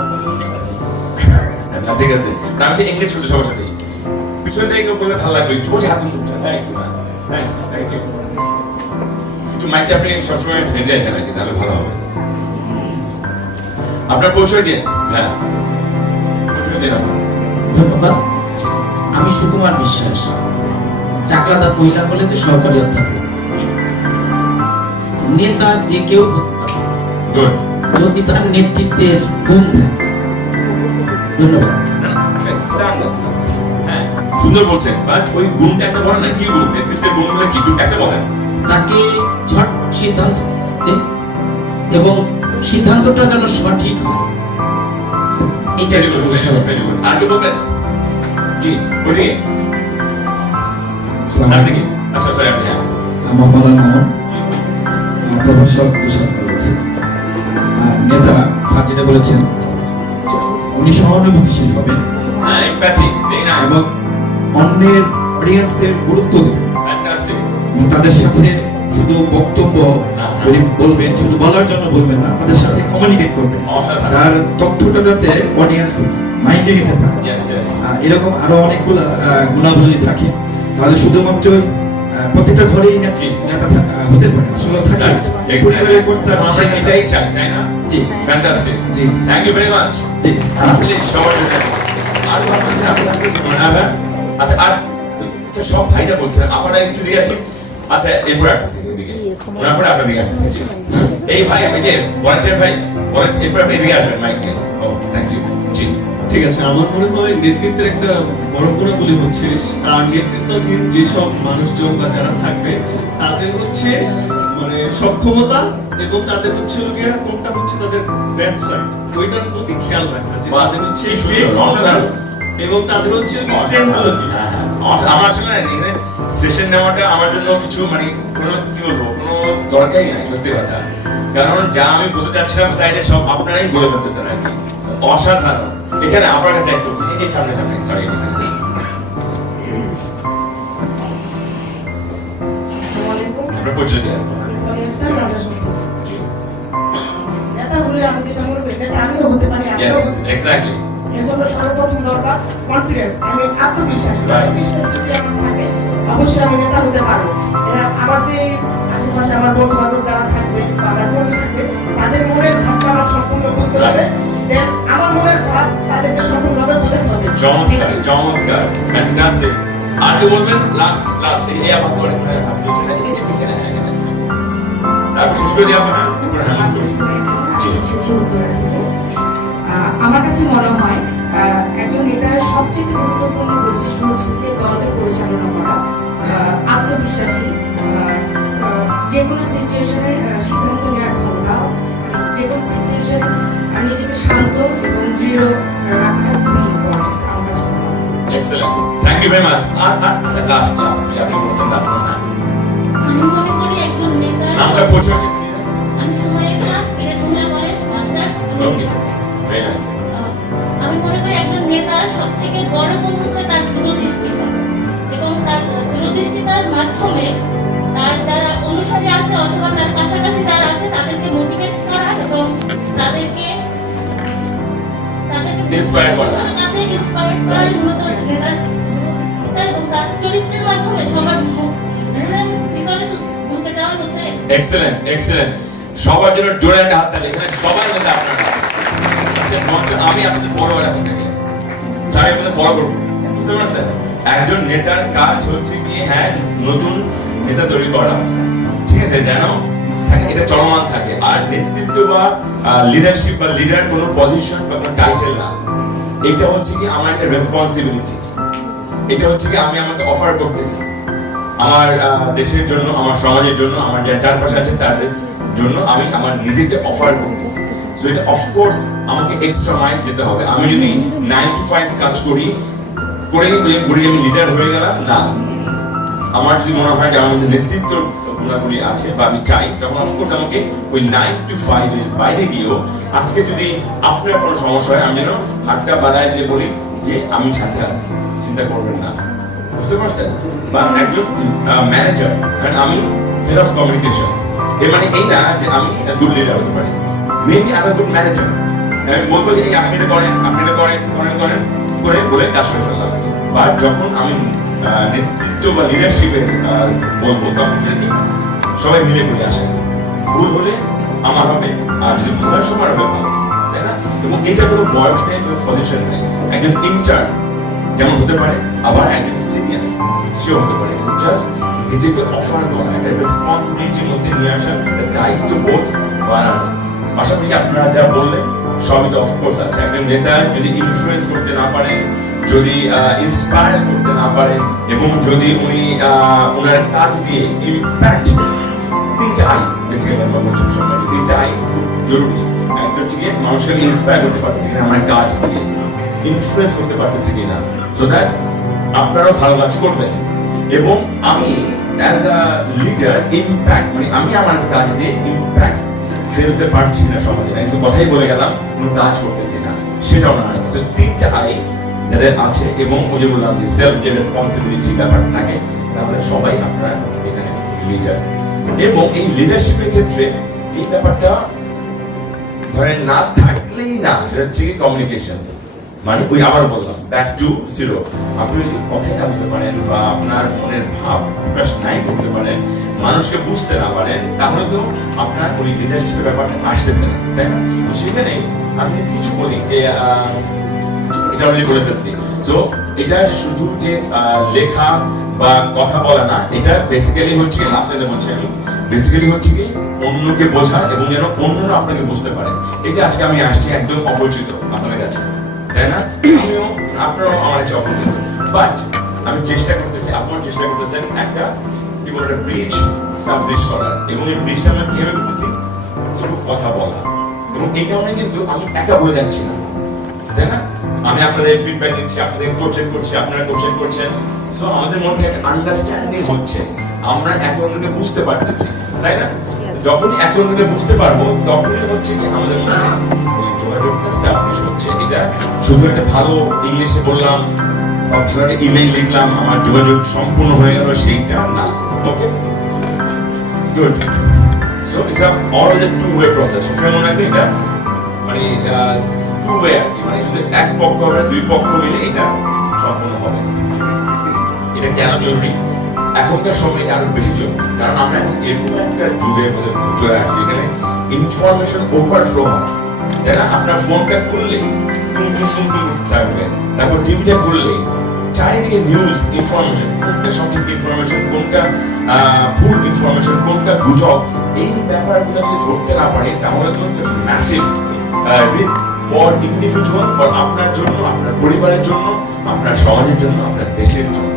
ঠিক আছে তা আমি এঙ্গেজ করতে সবার সাথে পিছনে থেকে কেউ বললে ভালো লাগবে একটু বলি হাত মুখটা হ্যাঁ একটু হ্যাঁ থ্যাংক ইউ একটু মাইকটা আপনি সবসময় রেডি রাখেন নাকি তাহলে ভালো হবে আপনার পরিচয় দিন হ্যাঁ পরিচয় দিন আপনার ধন্যবাদ আমি সুকুমার বিশ্বাস চাকলাদার মহিলা কলেজে সহকারী অধ্যাপক নেতা যে কেউ হতে পারে গুড যদি তার নেতৃত্বের গুণ থাকে ধন্যবাদ হ্যাঁ সুন্দর বলছেন বাট ওই গুণটা একটা বলেন না কি গুণ নেতৃত্বের গুণগুলো কি একটু একটা বলেন তাকে ঝট সিদ্ধান্ত নিতে এবং সিদ্ধান্তটা যেন সঠিক হয় এটা ভেরি গুড ভেরি গুড আগে বলবেন জি ওদিকে আপনি কি আচ্ছা সরি আপনি হ্যাঁ মোহাম্মদ আল মামুন জি প্রভাষক তুষার করেছে নেতা স্যার যেটা বলেছেন যে উনি সহানুভূতিশীল হবেন হ্যাঁ এমপ্যাথি ভেরি নাইস এবং অন্যের অডিয়েন্সের গুরুত্ব দেবেন ফ্যান্টাস্টিক এবং তাদের সাথে শুধু বক্তব্য যদি বলবেন শুধু বলার জন্য বলবেন না তাদের সাথে কমিউনিকেট করবেন অসাধারণ তার তথ্যটা যাতে অডিয়েন্স মাইন্ডে নিতে পারে ইয়েস ইয়েস এরকম আরো অনেকগুলো গুণাবলী থাকে তাহলে শুধুমাত্র প্রত্যেকটা ঘরেই নেতা হতে পারে আসলে থাকে পরিবারের কর্তা আমরা এটাই চাই তাই না জি ফ্যান্টাস্টিক জি থ্যাংক ইউ ভেরি মাচ জি আপনি সবার জন্য আর ভাবছেন আপনার কিছু মনে হবে আচ্ছা আর আচ্ছা সব ভাইরা বলছেন আপনারা একটু দিয়ে আসি আচ্ছা এরপর আসতেছি এদিকে তারপরে আপনার দিকে আসতেছি জি এই ভাই এই যে ভলান্টিয়ার ভাই এরপর আপনি এদিকে আসবেন মাইক নিয়ে ও থ্যাংক ইউ জি ঠিক আছে আমার মনে হয় নেতৃত্বের একটা বড় গুণাবলী হচ্ছে তার নেতৃত্বাধীন যেসব মানুষজন বা যারা থাকবে তাদের হচ্ছে মানে সক্ষমতা এবং তাদের হচ্ছে লোকেরা কোনটা হচ্ছে তাদের ব্যাড সাইড ওইটার প্রতি খেয়াল রাখা যে তাদের হচ্ছে কি সুন্দর, অসাধারণ। এবং তাদের হচ্ছে স্ট্রেংথ গুলো কি আমার আসলে না এখানে সেশন নেওয়াটা আমার জন্য কিছু মানে কোনো কি বলবো কোনো দরকারই নাই সত্যি কথা কারণ যা আমি বলতে চাচ্ছিলাম তাই এটা সব আপনারাই বলে ফেলতেছেন আর কি অসাধারণ এখানে আমার কাছে একটু এই সামনে সামনে সরি আমরা পরিচয় দিয়ে নেতা হলে আমি যেটা মনে করি নেতা আমিও হতে পারি ইয়েস এক্স্যাক্টলি এর জন্য সর্বপ্রথম দরকার কনফিডেন্স আমি আত্মবিশ্বাস আত্মবিশ্বাস যদি আমার থাকে অবশ্যই আমি নেতা হতে পারবো আমার যে আশেপাশে আমার বন্ধু বান্ধব যারা থাকবে বা আমার কর্মী থাকবে তাদের মনের ভাবটা আমার সম্পূর্ণ বুঝতে হবে দেন আমার মনের ভাব তাদেরকে সম্পূর্ণভাবে বোঝাতে হবে চমৎকার চমৎকার ফ্যান্টাস্টিক আর কি বলবেন লাস্ট এই আবার করে আপনি হচ্ছে না এখানে তারপর শেষ করে দিয়ে আপনারা এরপর হ্যান্ডেল করুন এসেছি উত্তরা থেকে আমার কাছে মনে হয় একজন নেতার সবচেয়ে গুরুত্বপূর্ণ বৈশিষ্ট্য হচ্ছে যে দলকে পরিচালনা করা আত্মবিশ্বাসী যে কোনো সিচুয়েশনে সিদ্ধান্ত নেওয়ার ক্ষমতা যে কোনো সিচুয়েশনে নিজেকে শান্ত এবং দৃঢ় রাখাটা খুবই ইম্পর্টেন্ট আমার কাছে মনে হয় excellent thank you very much আর আচ্ছা লাস্ট আপনি বলছেন লাস্ট না আমি মনে করি একজন নেতার নামটা পরিচয় একটু দিয়ে দেন আমি সুমাইয়া ইসলাম এর মহিলা college masters okay very nice আমি মনে করি একজন নেতার সবথেকে বড় গুণ হচ্ছে তার দূরদৃষ্টিতা এবং তার দূরদৃষ্টিতার মাধ্যমে তার যারা অনুসারী আছে অথবা তার কাছাকাছি যারা আছে তাদেরকে মোটিভেট করা এবং তাদেরকে Inspire করা। তাকে ইন্সপায়ার করা মূলত নেতার এবং তার চরিত্রের মাধ্যমে সবার মনের ভিতরে ঢুকে যাওয়া হচ্ছে এক্সেলেন্ট সবার জন্য জোরে একটা হাত তালি এখানে সবাই নেতা আপনারা আচ্ছা আমি আপনাদের ফলোয়ার এখন থেকে স্যার আপনাদের ফলো করবো বুঝতে পারছেন একজন নেতার কাজ হচ্ছে কি হ্যাঁ নতুন নেতা তৈরি করা ঠিক আছে যেন থাকে এটা চলমান থাকে আর নেতৃত্ব বা লিডারশিপ বা লিডার কোনো পজিশন বা কোনো টাইটেল না এটা হচ্ছে কি আমার একটা রেসপন্সিবিলিটি এটা হচ্ছে কি আমি আমাকে অফার করতেছি আমার দেশের জন্য আমার সমাজের জন্য আমার যারা চারপাশে আছে তাদের জন্য আমি আমার নিজেকে অফার করতেছি সো এটা অফকোর্স আমাকে এক্সট্রা মাইল যেতে হবে আমি যদি 9 to 5 কাজ করি করে আমি লিডার হয়ে গেলাম না আমার যদি মনে হয় যে আমার মধ্যে নেতৃত্ব গুণাগুলি আছে বা আমি চাই তখন অফকোর্স আমাকে ওই 9 to 5 এর বাইরে গিয়েও আজকে যদি আপনার কোনো সমস্যা হয় আমি যেন হাতটা বাড়ায় দিয়ে বলি যে আমি সাথে আছি চিন্তা করবেন না বুঝতে পারছেন বা একজন ম্যানেজার কারণ আমি হেড অফ কমিউনিকেশন এর মানে এই না যে আমি গুড লিডার হতে পারি মেবি আমি গুড ম্যানেজার আমি বলবো যে এই আপনি এটা করেন করে বলে কাজ করে ফেললাম। বাট যখন আমি নেতৃত্ব বা লিডারশিপের বলবো, তখন সেটা কি সবাই মিলে করে আসে। ভুল হলে আমার হবে, আর যদি ভালো সময় হবে ভালো, তাই না? এবং এটা কোনো বয়স নেই, কোনো পজিশন নেই। একজন ইন্টার্ন যেমন হতে পারে, আবার একজন সিনিয়র সেও হতে পারে। জাস্ট নিজেকে অফার করা, একটা রেসপন্সিবিলিটির মধ্যে নিয়ে আসা, একটা দায়িত্ববোধ বাড়ানো। পাশাপাশি আপনারা যা বললেন সবই তো অফকোর্স আছে। একজন নেতা যদি ইনফ্লুয়েন্স করতে না পারেন, যদি ইন্সপায়ার করতে না পারেন, এবং যদি উনি ওনার কাজ দিয়ে ইম্প্যাক্ট, তিনটা আই বেসিক্যালি আমরা বলছি সময়, তিনটা আই খুব জরুরি। একটা হচ্ছে গিয়ে মানুষকে আমি ইন্সপায়ার করতে পারতেছি কিনা আমার কাজ দিয়ে, ইনফ্লুয়েন্স করতে পারতেছি কিনা, সো দ্যাট আপনারাও ভালো কাজ করবেন। এবং আমি অ্যাজ আ লিডার ইম্প্যাক্ট, মানে আমি আমার কাজ দিয়ে ইম্প্যাক্ট ফেলতে পারছি না সমাজে, আমি শুধু কথাই বলে গেলাম, কোনো কাজ করতেছি না, সেটাও না। তিনটা আই যাদের আছে, এবং ওই যে বললাম যে সেলফ যে রেসপন্সিবিলিটি ব্যাপার থাকে, তাহলে সবাই আপনারা এখানে লিডার। এবং এই লিডারশিপের ক্ষেত্রে যে ব্যাপারটা ধরেন না থাকলেই না, সেটা হচ্ছে কি কমিউনিকেশন। মানে ওই আবার বললাম ব্যাক টু জিরো। আপনি যদি কথাই না বলতে পারেন, বা আপনার মনের ভাব প্রকাশ নাই করতে পারেন, মানুষকে বুঝতে না পারেন, তাহলে তো আপনার ওই লিডারশিপের ব্যাপারটা আসতেছে না, তাই না? তো সেখানে আমি কিছু বলি যে এটা অলরেডি বলে ফেলছি। সো এটা শুধু যে লেখা বা কথা বলা না, এটা বেসিক্যালি হচ্ছে কি, লাস্টে বলছি আমি, বেসিক্যালি হচ্ছে কি অন্যকে বোঝা, এবং যেন অন্যরা আপনাকে বুঝতে পারে। এটা আজকে আমি আসছি একদম অপরিচিত আপনাদের কাছে, তাই না? আমিও, আপনারাও আমার কাছে অপরিচিত, বাট আমি চেষ্টা করতেছি, আপনারা চেষ্টা করতেছেন একটা কি বলে ব্রিজ স্টাবলিশ করার। এবং এই ব্রিজটা আমরা কিভাবে করতেছি? শুধু কথা বলা। এবং এই কারণে কিন্তু আমি একা বলে যাচ্ছি না, তাই না? আমি আপনাদের ফিডব্যাক দিচ্ছি, আপনাদের কোশ্চেন করছি, আপনারা কোশ্চেন করছেন। সো আমাদের মধ্যে একটা আন্ডারস্ট্যান্ডিং হচ্ছে, আমরা একে অন্যকে বুঝতে পারতেছি, তাই না? যখনই একে অন্যকে বুঝতে পারবো, তখনই হচ্ছে কি আমাদের মধ্যে ওই যোগাযোগটা স্টাবলিশ হচ্ছে। এটা শুধু একটা ভালো ইংলিশে বললাম বা ভালো একটা ইমেইল লিখলাম, আমার যোগাযোগ সম্পূর্ণ হয়ে গেল, সেইটা না। Okay, good. So it's always two way process. সবসময় মনে রাখবেন এটা মানে টু ওয়ে আর কি, মানে শুধু এক পক্ষ হবে, দুই পক্ষ মিলে এটা সম্পূর্ণ হবে। এটা কেন জরুরি? এখনকার সময় আরো বেশি জরুরি, কারণ আমরা এখন এরকম একটা যুগের মধ্যে চলে আসছি, এখানে ইনফরমেশন ওভারফ্লো হয়, তাই না? আপনার ফোনটা খুললেই টুম টুম টুম টুম থাকবে, তারপর টিভিটা খুললেই চারিদিকে নিউজ, ইনফরমেশন, কোনটা সঠিক ইনফরমেশন, কোনটা ভুল ইনফরমেশন, কোনটা গুজব, এই ব্যাপারগুলো যদি ধরতে না পারে, তাহলে তো হচ্ছে massive risk for individual, for আপনার জন্য, আপনার পরিবারের জন্য, আপনার সমাজের জন্য, আপনার দেশের জন্য,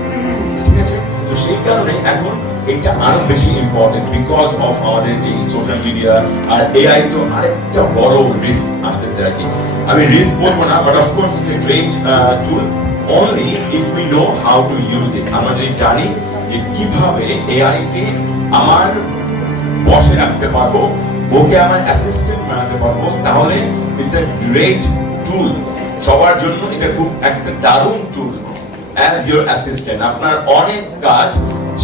ঠিক আছে? তো সেই কারণে এখন এটা আরো বেশি ইম্পর্টেন্ট, বিকজ অফ আমাদের যে সোশ্যাল মিডিয়া আর এআই, তো আরেকটা বড় রিস্ক আসতেছে আর কি। আমি রিস্ক বলবো না, but of course it's a great tool, only if we know how to use it. আমরা যদি জানি যে কিভাবে এআই কে আমার বসে রাখতে পারবো, ওকে আমার অ্যাসিস্ট্যান্ট বানাতে পারবো, তাহলে ইটস এ গ্রেট টুল সবার জন্য। এটা খুব একটা দারুণ টুল অ্যাজ ইউর অ্যাসিস্ট্যান্ট। আপনার অনেক কাজ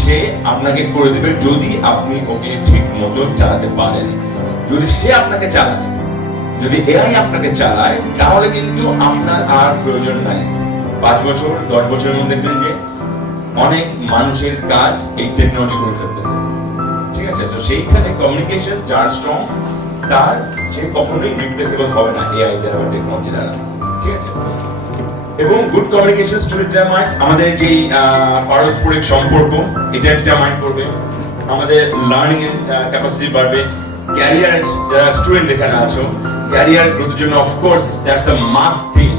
সে আপনাকে করে দেবে, যদি আপনি ওকে ঠিক মতো চালাতে পারেন। যদি সে আপনাকে চালায়, যদি এআই আপনাকে চালায়, তাহলে কিন্তু আপনার আর প্রয়োজন নাই। 5 বছর 10 বছরের মধ্যে দেখবেন যে অনেক মানুষের কাজ এই টেকনোলজি করে ফেলতেছে, ঠিক আছে? তো সেইখানে কমিউনিকেশন যার স্ট্রং, তার সে কখনোই রিপ্লেসেবল হবে না এআই দ্বারা বা টেকনোলজি দ্বারা, ঠিক আছে? এবং গুড কমিউনিকেশন ডিটারমাইন্স আমাদের যে পারস্পরিক সম্পর্ক, এটা ডিটারমাইন করবে, আমাদের লার্নিং এর ক্যাপাসিটি বাড়বে, ক্যারিয়ার, যারা স্টুডেন্ট এখানে আছো, ক্যারিয়ার গ্রোথের জন্য of course that's a must thing.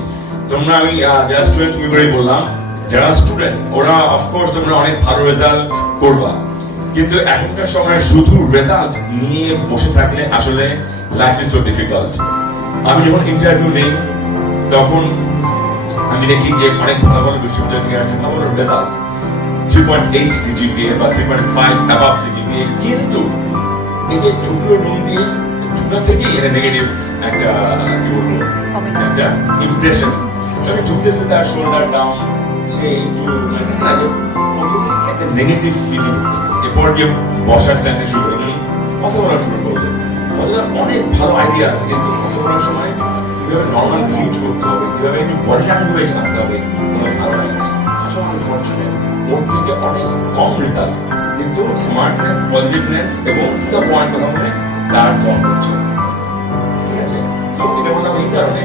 তোমরা, আমি যারা স্টুডেন্ট তুমি করেই বললাম, যারা স্টুডেন্ট ওরা অফকোর্স তোমরা অনেক ভালো রেজাল্ট করবা, কিন্তু এখনকার সময় শুধু রেজাল্ট নিয়ে বসে থাকলে আসলে লাইফ ইজ সো ডিফিকাল্ট। আমি যখন ইন্টারভিউ নেই, তখন আমি দেখি যে অনেক ভালো ভালো বিশ্ববিদ্যালয় থেকে আসছে ভালো ভালো রেজাল্ট, 3.8 সিজিপিএ বা 3.5 অ্যাবাভ সিজিপিএ, কিন্তু এই যে টুকরো রুম দিয়ে টুকরো থেকেই এটা নেগেটিভ একটা কি বলবো একটা ইমপ্রেশন। আমি ঢুকতেছে তার শোল্ডার ডাউন, সে একটু থাকে না যে প্রথমে একটা নেগেটিভ ফিলিং ঢুকতেছে, এরপর যে বসার স্ট্যান্ডে শুরু করলো, কথা বলা শুরু করলো, অনেক ভালো আইডিয়া আছে, কিন্তু কথা বলার সময় কিভাবে নর্মাল ট্রিট করতে হবে, কিভাবে একটু বডি ল্যাঙ্গুয়েজ রাখতে হবে, কোনো ধারণা নেই। সো আনফর্চুনেট, ওর থেকে অনেক কম রেজাল্ট, কিন্তু স্মার্টনেস, পজিটিভনেস এবং টু দ্য পয়েন্ট কথা বলে তার জব হচ্ছে। ঠিক আছে, তো এটা বললাম এই কারণে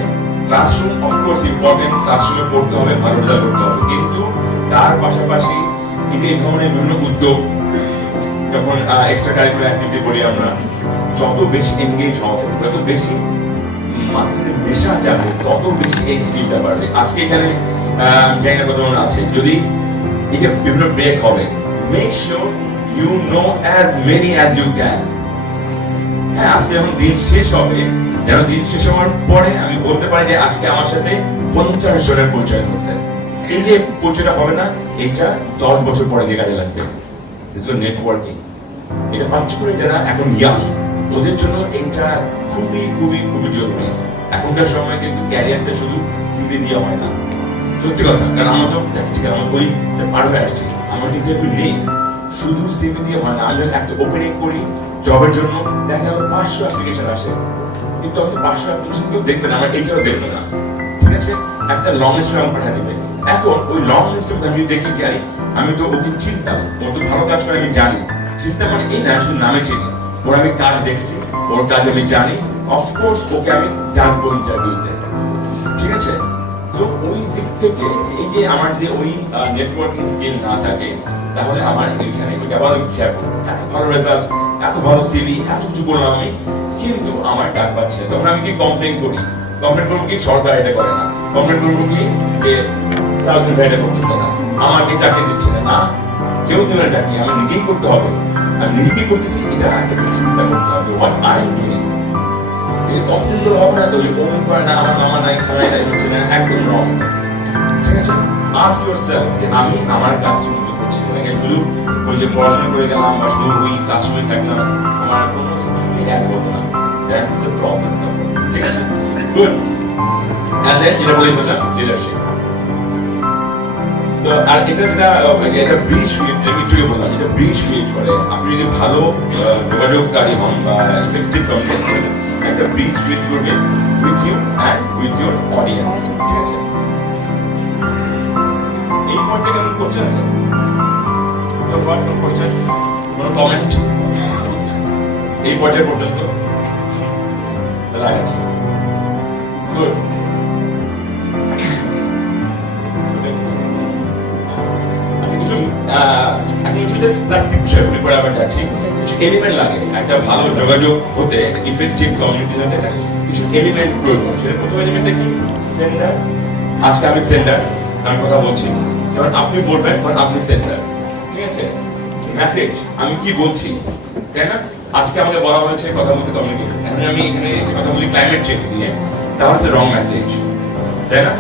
ক্লাসরুম অফকোর্স ইম্পর্টেন্ট, ক্লাসরুমে পড়তে হবে, ভালো রেজাল্ট করতে হবে, কিন্তু তার পাশাপাশি এই যে এই ধরনের বিভিন্ন উদ্যোগ, যখন এক্সট্রা কারিকুলার অ্যাক্টিভিটি করি আমরা, যত বেশি এনগেজ হওয়া হবে, যত বেশি মানুষের নেশা যাবে, তত বেশি এই স্কিলটা বাড়বে। আজকে এখানে জানি না কতজন আছে, যদি এই যে বিভিন্ন ব্রেক হবে, make sure you know as many as you can. হ্যাঁ, আজকে যখন দিন শেষ হবে, যেন দিন শেষ হওয়ার পরে আমি বলতে পারি যে আজকে আমার সাথে 50 জনের পরিচয় হয়েছে। এই যে পরিচয়টা হবে না, এইটা 10 বছর পরে দিয়ে কাজে লাগবে। নেটওয়ার্কিং, এটা পার্টিকুলার যারা এখন ইয়াং, ওদের জন্য এটা খুবই খুবই খুবই জরুরি। এখনকার সময় কিন্তু ক্যারিয়ারটা শুধু সিভি দিয়ে হয় না, সত্যি কথা। কারণ আমার তো প্র্যাকটিক্যাল, আমার বই পার হয়ে আসছে, আমার ইন্টারভিউ নেই, শুধু সিভি দিয়ে হয় না। আমি একটা ওপেনিং করি জবের জন্য, দেখা গেল 500 অ্যাপ্লিকেশন আসে, কিন্তু আমি 500 অ্যাপ্লিকেশন কেউ দেখবে না, আমার এটাও দেখবে না। ঠিক আছে, একটা লং লিস্ট আমার পাঠিয়ে দেবে। এখন ওই লং লিস্টে আমি দেখি যে আমি তো ওকে চিনতাম, ওর তো ভালো কাজ করে আমি জানি, চিন্তা মানে এই না শুধু নামে চিনি, ওর আমি কাজ দেখছি, ওর কাজ আমি জানি, অফকোর্স ওকে আমি ডাকবো ইন্টারভিউতে। ঠিক আছে, তো ওই দিক থেকে এই যে আমার যে ওই নেটওয়ার্কিং স্কিল না থাকে, তাহলে আমার এইখানে এটা ভালো যাবো, এত ভালো রেজাল্ট, এত ভালো সিভি, এত কিছু করলাম আমি, কিন্তু আমার ডাক পাচ্ছে। তখন আমি কি কমপ্লেন করি? কমপ্লেন করবো কি সরকার এটা করে না, কমপ্লেন করবো কি যে সাউথ এটা করতেছে না, আমাকে চাকরি দিচ্ছে না। না, কেউ দেবে না চাকরি, আমি নিজেই করতে হবে। আমি নিজেকে করতেছি, এটা আগে চিন্তা করতে হবে হোয়াট আই এম ডুইং। এই কমপ্লেন করে হবে না তো, যে কমপ্লেন করে না, আমার মামা নাই, খানাই নাই, হচ্ছে না, একদম রং। ঠিক আছে, আস্ক ইয়োরসেলফ যে আমি আমার কাজ ঠিকমতো করছি কিনা। শুধু ওই যে পড়াশোনা করে গেলাম বা শুধু ওই ক্লাসরুমে থাকলাম, আমার কোনো স্কিলই অ্যাড হলো না, দ্যাটস দ্য প্রবলেম। ঠিক আছে, গুড। এন্ড দেন যেটা বলে ফেললাম, লিডারশিপ। তো আর এটা যেটা এটা ব্রিজ ক্রিয়েট, আমি একটু বললাম, এটা ব্রিজ ক্রিয়েট করে। আপনি যদি ভালো যোগাযোগকারী হন বা ইফেক্টিভ কমিউনিকেশন, একটা ব্রিজ ক্রিয়েট করবে with you and with your audience. ঠিক আছে, এই পয়েন্টটা কেমন কোশ্চেন আছে? তো ফার কোন কোশ্চেন, কোনো কমেন্ট এই পর্যায়ে পর্যন্ত? তাহলে আছে গুড। কিছু এলিমেন্ট লাগে একটা ভালো যোগাযোগ হতে, একটা ইফেক্টিভ কমিউনিটি হতে, কিছু এলিমেন্ট প্রয়োজন। সেটা প্রথম এলিমেন্টটা কি? সেন্ডার। আজকে আমি সেন্ডার, আমি কথা বলছি, যখন আপনি বলবেন তখন আপনি সেন্ডার। ঠিক আছে, মেসেজ আমি কি বলছি, তাই না? আজকে আমাকে বলা হয়েছে কথা বলতে কমিউনিকেশন, এখন আমি এখানে এসে কথা বলি ক্লাইমেট চেঞ্জ নিয়ে, তাহলে রং মেসেজ, তাই না?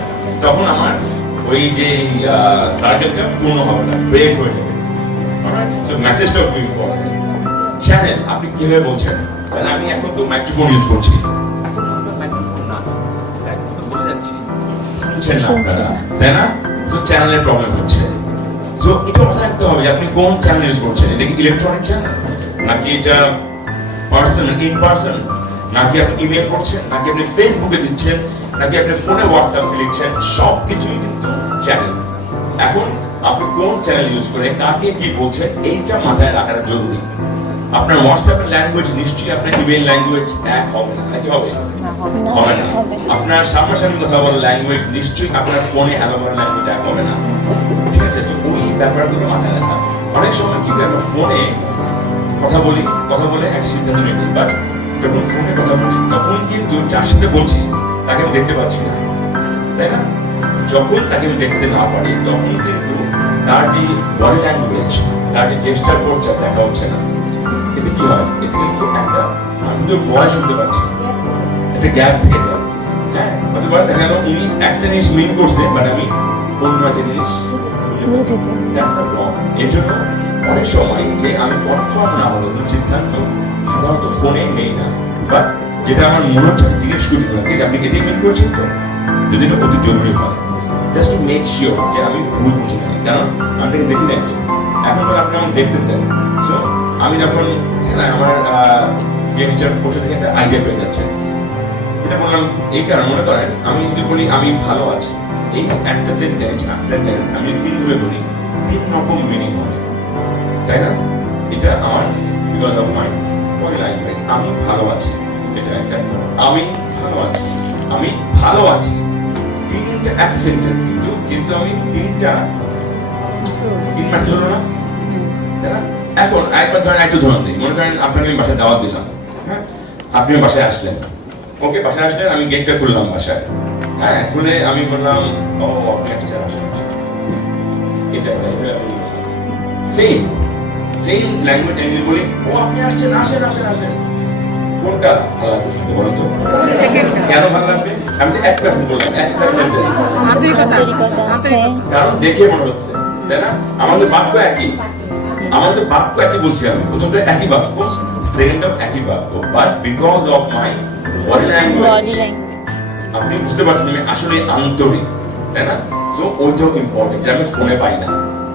তখন আমার ওই যে সার্কেলটা পূর্ণ হবে না, ব্রেক হয়ে যাবে। মেসেজটা খুবই ইম্পর্টেন্ট। চ্যানেল, আপনি কিভাবে বলছেন, মানে আমি এখন তো মাইক্রোফোন ইউজ করছি, মাইক্রোফোন না বলে যাচ্ছি, শুনছেন না আপনারা, তাই না? সো চ্যানেলের প্রবলেম হচ্ছে। সো এটা মাথায় রাখতে হবে যে আপনি কোন চ্যানেল ইউজ করছেন। এটা কি ইলেকট্রনিক চ্যানেল, নাকি এটা পার্সোনাল ইন পার্সন, নাকি আপনি ইমেল করছেন, নাকি আপনি ফেসবুকে দিচ্ছেন, নাকি আপনি ফোনে হোয়াটসঅ্যাপে লিখছেন, সব কিছুই কিন্তু চ্যানেল। এখন আপনি কোন চ্যানেল ইউজ করে কাকে কি বলছেন, এইটা মাথায় রাখাটা জরুরি। আপনার হোয়াটসঅ্যাপের ল্যাঙ্গুয়েজ নিশ্চয়ই আপনার ইমেল ল্যাঙ্গুয়েজ এক হবে না, নাকি হবে? হবে না। আপনার সামনাসামনি কথা বলার ল্যাঙ্গুয়েজ নিশ্চয়ই আপনার ফোনে হ্যালো বলার ল্যাঙ্গুয়েজ এক হবে না। ঠিক আছে, তো ওই ব্যাপারগুলো মাথায় রাখা। অনেক সময় কি আমরা ফোনে কথা বলে একটা সিদ্ধান্ত নিই, বাট যখন ফোনে কথা বলি তখন কিন্তু যার সাথে বলছি তাকে আমি দেখতে পাচ্ছি না, তাই না? যখন তাকে আমি দেখতে না পারি তখন কিন্তু তার যে বডি ল্যাঙ্গুয়েজ, তার যে জেস্টার পোস্টার দেখা হচ্ছে না। এতে কি হয়? এতে কিন্তু একটা আমি কিন্তু ভয়েস শুনতে পাচ্ছি, একটা গ্যাপ থেকে যায়। হ্যাঁ, হতে পারে দেখা গেল উনি একটা জিনিস মিন করছে, বাট আমি অন্য একটা জিনিস বুঝে ফেলি। দ্যাটস রং। এর জন্য অনেক সময় যে আমি কনফার্ম না হলো কোনো সিদ্ধান্ত সাধারণত ফোনে নেই না, বাট যেটা আমার মনে হচ্ছে জিজ্ঞেস করি আপনাকে, আপনি এটাই মিন করেছেন তো, যদি এটা অতি জরুরি হয়, জাস্ট টু মেক শিওর যে আমি ভুল বুঝি নাই, কারণ আমি তাকে দেখি নাই। এখন ধর আপনি আমাকে দেখতেছেন, সো আমি যখন আমার জেস্টার পোস্টার থেকে একটা আইডিয়া পেয়ে যাচ্ছে, এটা বললাম এই কারণে, মনে করেন আমি যদি বলি আমি ভালো আছি, এই একটা সেন্টেন্স আমি 3 ভাবে বলি 3 রকম মিনিং হবে, তাই না? এটা আমার because of my body language. আমি ভালো আছি, এটা একটা আমি ভালো আছি, আমি ভালো আছি, 3টা এক সেন্টেন্স কিন্তু আমি 3 মেসেজ হলো না, তাই না? এখন একবার ধরেন একটু ধরুন দিই, মনে করেন আপনাকে আমি বাসায় দাওয়াত দিলাম, হ্যাঁ, আপনি বাসায় আসলেন, ওকে, বাসায় আসলেন, আমি গেটটা খুললাম বাসায়, হ্যাঁ, খুলে আমি বললাম ও আপনি আসছেন, আসেন, এটা সেম ল্যাঙ্গুয়েজ আমি বলি ও আপনি আসছেন, আসেন আসেন আসেন, কোনটা ভালো লাগবে শুনতে বলেন তো? কেন ভালো লাগবে? আমি তো 1% বললাম, এক সেন্টেন্স, কারণ দেখে মনে হচ্ছে, তাই না? আমাদের বাক্য একই, বলছি আমি, প্রথমটা একই বাক্য, সেকেন্ডটাও একই বাক্য, but because of my body language আপনি বুঝতে পারছেন আমি আসলে আন্তরিক, তাই না? সো ওইটাও ইম্পর্টেন্ট, যে আমি ফোনে পাই না।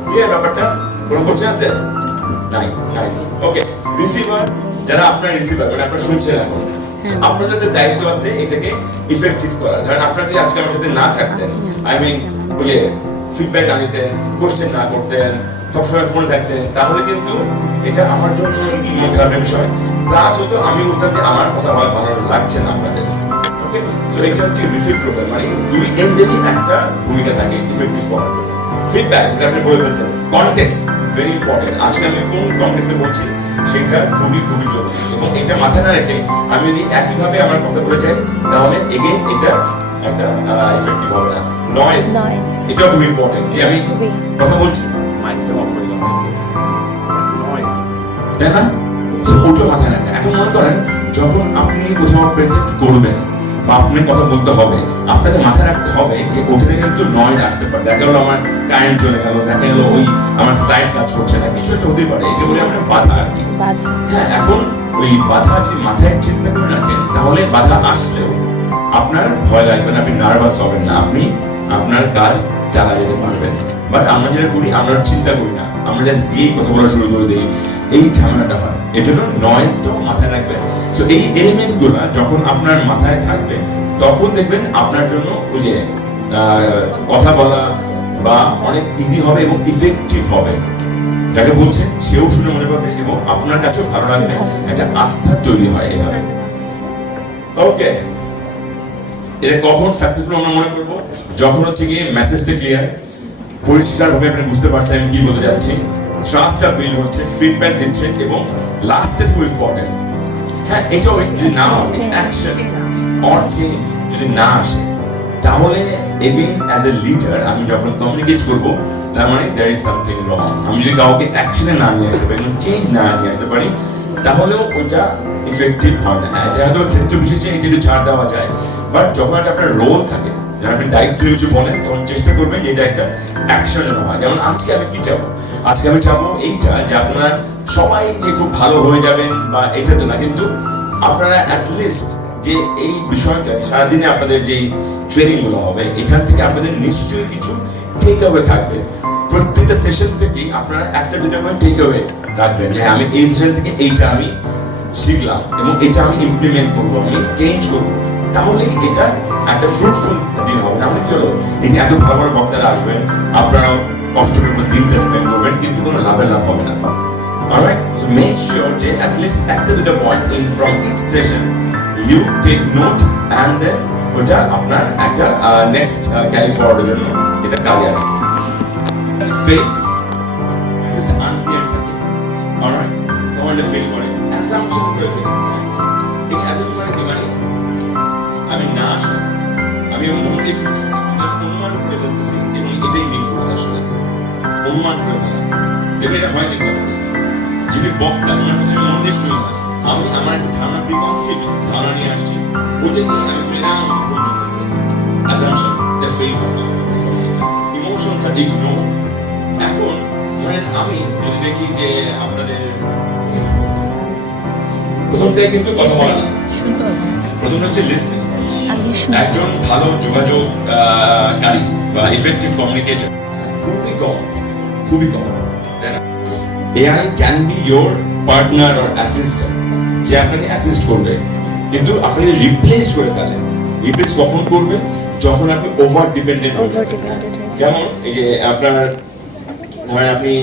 ক্লিয়ার ব্যাপারটা? কোনো কোশ্চেন আছে? নাই, নাইস, ওকে। রিসিভার, যারা আপনার রিসিভার, মানে আপনারা শুনছেন এখন, আপনাদের একটা দায়িত্ব আছে এটাকে ইফেক্টিভ করা। ধরেন আপনারা যদি আজকে আমার সাথে না থাকতেন, আই মিন ওই যে ফিডব্যাক না দিতেন, কোশ্চেন না করতেন, সবসময় ফোন থাকতেন, তাহলে কিন্তু এটা আমার জন্য একটু মন খারাপের বিষয়। প্লাস হতো আমি বুঝতাম যে আমার কথা ভালো লাগছে না আপনাদের, ওকে। সো এটা হচ্ছে রিসিপ্রোকাল, মানে দুই এন্ডেরই একটা ভূমিকা থাকে ইফেক্টিভ করার জন্য। ফিডব্যাক, যেটা আপনি বলে ফেলছেন, কনটেক্সট ইজ ভেরি ইম্পর্টেন্ট। আজকে আমি কোন কনটেক্সটে বলছি সেটা খুবই জরুরি, এবং এটা মাথায় না রেখে আমি যদি একইভাবে আমার কথা বলে যাই তাহলে এগেইন এটা একটা ইফেক্টিভ হবে না। নয়েজ, এটাও খুব ইম্পর্টেন্ট, যে আমি কথা বলছি তাই না? ওটা মাথায় রাখা। এখন মনে করেন যখন আপনি কোথাও প্রেজেন্ট করবেন বা আপনি কথা বলতে হবে, আপনাকে মাথায় রাখতে হবে যে ওখানে কিন্তু নয়েজ আসতে পারে। দেখা গেলো আমার কারেন্ট চলে গেল, দেখা গেলো ওই আমার স্লাইড কাজ করছে না, কিছু একটা হতেই পারে, একে বলে আপনার বাধা আর কি। হ্যাঁ, এখন ওই বাধা যদি মাথায় চিন্তা করে রাখেন তাহলে বাধা আসলেও আপনার ভয় লাগবে না, আপনি নার্ভাস হবেন না, আপনি আপনার কাজ চালা যেতে পারবেন। বাট আমরা যেটা করি, আমরা চিন্তা করি না, আমরা জাস্ট গিয়ে কথা বলা শুরু করে দিই, এই ঝামেলাটা হয়। এর জন্য নয়েজটাও মাথায় রাখবেন। সো এই এলিমেন্টগুলো যখন আপনার মাথায় থাকবে তখন দেখবেন আপনার জন্য ওই যে কথা বলা বা অনেক ইজি হবে এবং ইফেক্টিভ হবে। যাকে বলছেন সেও শুনে মনে পাবে এবং আপনার কাছেও ভালো লাগবে, একটা আস্থা তৈরি হয় এভাবে। ওকে, এটা কখন সাকসেসফুল আমরা মনে করবো? যখন হচ্ছে গিয়ে মেসেজটা ক্লিয়ার, পরিষ্কারভাবে আপনি বুঝতে পারছেন আমি কি বলতে যাচ্ছি, ট্রাস্টটা বিল্ড হচ্ছে, ফিডব্যাক দিচ্ছে, এবং লাস্টে খুব ইম্পর্টেন্ট, হ্যাঁ, এটাও যদি না হয়, অ্যাকশন অর চেঞ্জ যদি না আসে, তাহলে এগেইন অ্যাজ এ লিডার আমি যখন কমিউনিকেট করবো তার মানে দেয়ার ইজ সামথিং রং। আমি যদি কাউকে অ্যাকশনে না নিয়ে আসতে পারি, চেঞ্জ না নিয়ে আসতে পারি, তাহলেও ওইটা ইফেক্টিভ হয় না। হ্যাঁ, এটা হয়তো ক্ষেত্র বিশেষে এটা একটু ছাড় দেওয়া যায়, বাট যখন একটা আপনার রোল থাকে, যখন আপনি দায়িত্ব কিছু বলেন, তখন চেষ্টা করবেন যে এটা একটা অ্যাকশন যেন হয়। যেমন আজকে আমি কি চাবো? আজকে আমি চাবো এইটা যে আপনারা সবাই যে খুব ভালো হয়ে যাবেন, বা এটা তো না, কিন্তু আপনারা অ্যাটলিস্ট যে এই বিষয়টা সারাদিনে আপনাদের যেই ট্রেনিংগুলো হবে, এখান থেকে আপনাদের নিশ্চয়ই কিছু টেক অ্যাওয়ে থাকবে। প্রত্যেকটা সেশন থেকেই আপনারা একটা দুটো করে টেক অ্যাওয়ে রাখবেন, যে আমি এই সেশন থেকে এইটা আমি শিখলাম এবং এটা আমি ইমপ্লিমেন্ট করবো, আমি চেঞ্জ করবো, তাহলেই এটা একটা ফ্রুটফুল দিন হবে। নাহলে কি হলো, এই যে এত ভালো ভালো বক্তারা আসবেন, আপনারাও কষ্ট করে দিনটা স্পেন্ড করবেন, কিন্তু কোনো লাভ হবে না। Alright, so make sure যে at least একটা দুটো point in from each session you take note, and then ওটা আপনার একটা নেক্সট ক্যারি ফরওয়ার্ডের জন্য এটা কাজে আসবে। ফেলস just unclear থাকে, alright, তখন এটা ফেল করে, assumption করে ফেল। এই assumption মানে কি? মানে আমি না আসি, আমি মন দিয়ে শুনছি, অনুমান করে ফেলতেছি যে এটাই মিন করছে, আসলে অনুমান করে ফেলা, দেখবে এটা হয় কিন্তু যদি বক্তা ওনার কথা মন দিয়ে শুনি না, আমি আমার একটা ধারণা, প্রিকনসিপ্ট ধারণা নিয়ে আসছি, ওইটা নিয়ে আমি বলি না আমার ভুল করতেছে, অ্যাজাম্পশন, এটা ফেল হবে। ইমোশনস আর ইগনোর। এখন ধরেন আমি যদি দেখি যে আপনাদের প্রথমটাই কিন্তু কথা বলা না, প্রথম হচ্ছে লিসনিং। একজন ভালো যোগাযোগকারী বা ইফেক্টিভ কমিউনিকেটর খুবই কম। AI can be your partner or assistant, যে আপনাকে অ্যাসিস্ট করবে, কিন্তু আপনি যদি রিপ্লেস করে ফেলেন, রিপ্লেস কখন করবে? যখন আপনি ওভার ডিপেন্ডেন্ট ওভার ডিপেন্ডেন্ট যেমন এই যে আপনার ধরেন আপনি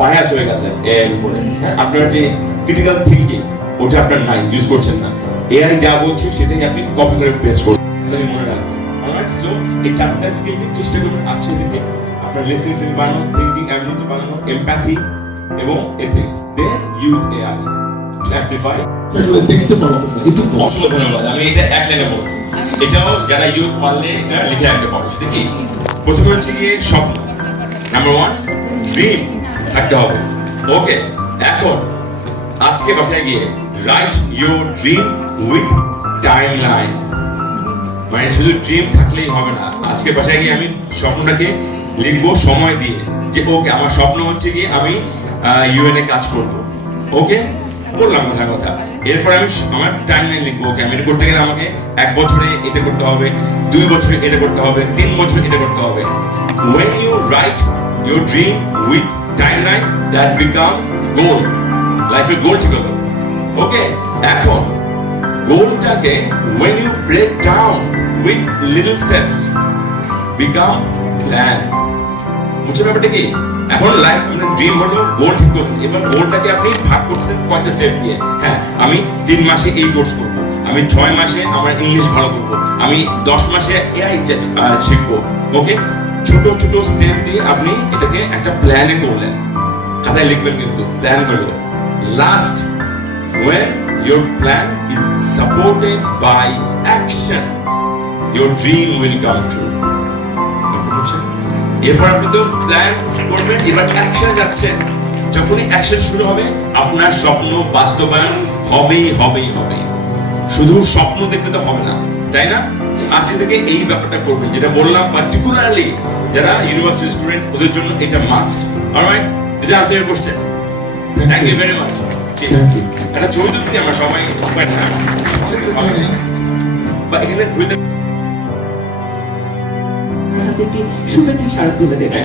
বায়াস হয়ে গেছেন এর উপরে, হ্যাঁ, আপনার যে ক্রিটিক্যাল থিঙ্কিং ওটা আপনার নাই, ইউজ করছেন না। এআই যা বলছে সেটাই আপনি কপি করে পেস্ট করবেন, আপনাকে মনে রাখবেন। অলরাইট, সো এই চারটা স্কিল চেষ্টা করুন আজকে থেকে আপনার লিসনিং স্কিল বানানো, থিঙ্কিং অ্যাবিলিটি বানানো, এমপ্যাথি এবং ethics. Then use AI to amplify. দেখতে পারো তোমরা একটু অসংখ্য ধন্যবাদ। আমি এটা এক লাইনে বলবো, এটাও যারা ইউথ পারলে এটা লিখে রাখতে পারো। সেটা কি? প্রথমে হচ্ছে গিয়ে স্বপ্ন, নাম্বার 1 ড্রিম থাকতে হবে। ওকে, এখন আজকে বাসায় গিয়ে right your dream with timeline. মানে শুধু ড্রিম থাকলেই হবে না, আজকে বাসায় গিয়ে আমি স্বপ্নটাকে লিখবো সময় দিয়ে, যে ওকে আমার স্বপ্ন হচ্ছে গিয়ে আমি ইউএনএ কাজ করব। ওকে, বললাম কথা। এরপর আমি আমার টাইমলাইন লিখবো। ওকে, আমি এটা করতে গেলে আমাকে 1 বছরে এটা করতে হবে, 2 বছরে এটা করতে হবে, 3 বছরে এটা করতে হবে। When you write your dream with timeline, that becomes goal. Life goal ঠিক হবে। ওকে, এখন গোলটাকে when you break down with little steps become plan. বুঝছেন ব্যাপারটা কি? এখন লাইফ আপনার ড্রিম হলো গোল ঠিক করুন। এবার গোলটাকে আপনি ভাগ করতেছেন কয়েকটা স্টেপ দিয়ে। হ্যাঁ, আমি 3 মাসে এই কোর্স করব, আমি 6 মাসে আমার ইংলিশ ভালো করব, আমি 10 মাসে এআই শিখবো। ওকে, ছোট ছোট স্টেপ দিয়ে আপনি এটাকে একটা প্ল্যানে করলেন। খাতায় লিখবেন কিন্তু প্ল্যান করলো। Last, when your plan is supported by action, your dream will come true. বুঝছেন? এরপর আপনি তো প্ল্যান করবেন, এবার অ্যাকশনে যাচ্ছেন। যখনই অ্যাকশন শুরু হবে আপনার স্বপ্ন বাস্তবায়ন হবেই। শুধু স্বপ্ন দেখলে তো হবে না, তাই না? আজকে থেকে এই ব্যাপারটা করবেন, যেটা বললাম পার্টিকুলারলি যারা ইউনিভার্সিটি স্টুডেন্ট ওদের জন্য এটা মাস্ট। অলরাইট, এটা answer your question. Thank you very much. একটা ছবি তুলতে আমরা সবাই বা এখানে হাতে একটি শুভেচ্ছা স্মারক তুলে দেবেন।